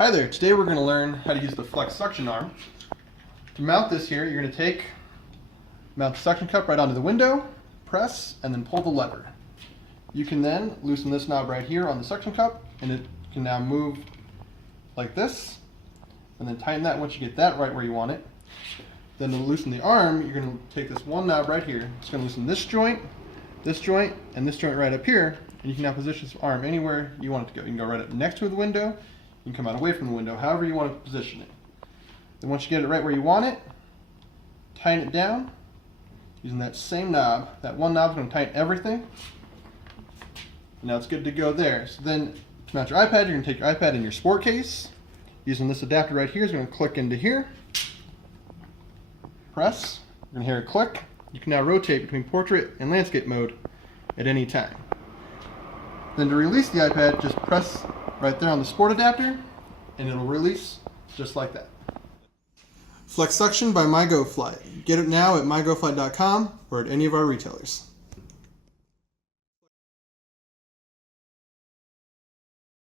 Hi there, today we're going to learn how to use the flex suction arm. To mount this here, you're going to mount the suction cup right onto the window, press, and then pull the lever. You can then loosen this knob right here on the suction cup, and it can now move like this, and then tighten that once you get that right where you want it. Then to loosen the arm, you're going to take this one knob right here, it's going to loosen this joint, and this joint right up here, and you can now position this arm anywhere you want it to go. You can go right up next to the window, you can come out away from the window, however you want to position it. Then once you get it right where you want it, tighten it down using that same knob. That one knob is going to tighten everything. Now it's good to go there. So then to mount your iPad, you're going to take your iPad in your sport case. Using this adapter right here, is going to click into here. Press. You're going to hear a click. You can now rotate between portrait and landscape mode at any time. Then to release the iPad, just press right there on the sport adapter and it'll release just like that. Flex Suction by MyGoFlight. Get it now at MyGoFlight.com or at any of our retailers.